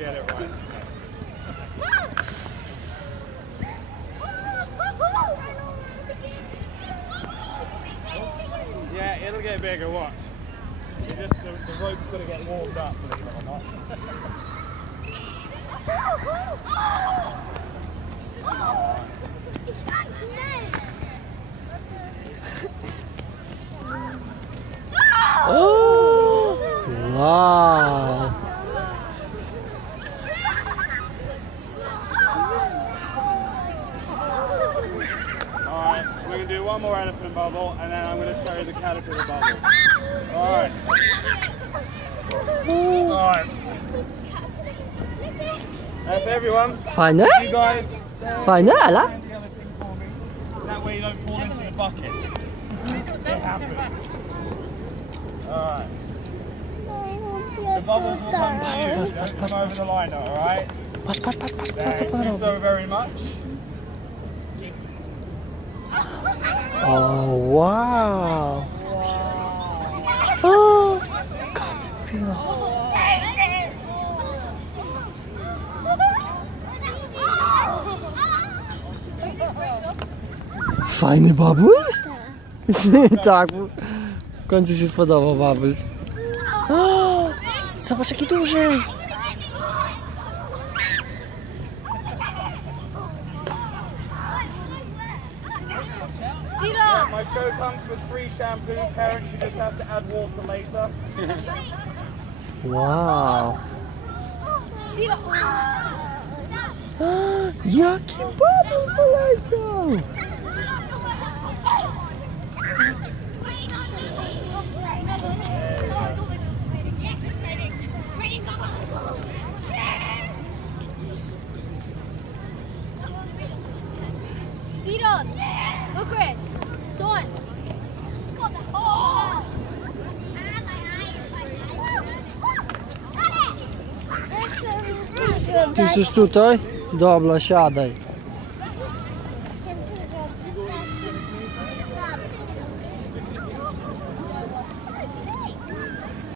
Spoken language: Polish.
get it right. Yeah, it'll get bigger, watch. The rope's going to get warmed up, believe it or not. Oh! Wow! Alright, we're going to do one more elephant bubble and then I'm going to show you the caterpillar bubble. Alright. Alright. That's everyone. Fajne? You guys. Fajne, Ela? Stand the other thing for me. That way you don't fall into the bucket. It happens. Alright. The bubbles will come to you. Don't come over the line, alright? Patrz, patrz, patrz, patrz, Thank co pan you robi. so very much. Oh, wow! Oh, fajny babuś? Tak, w końcu się spodobał babuś. O, zobacz jaki duży! My show comes with free shampoo. Parents, you just have to add water later. Wow! Jaki babuś poleciał! Sirot, look Chris, Dawn. Oh. Ty jesteś tutaj? Dobra, siadaj.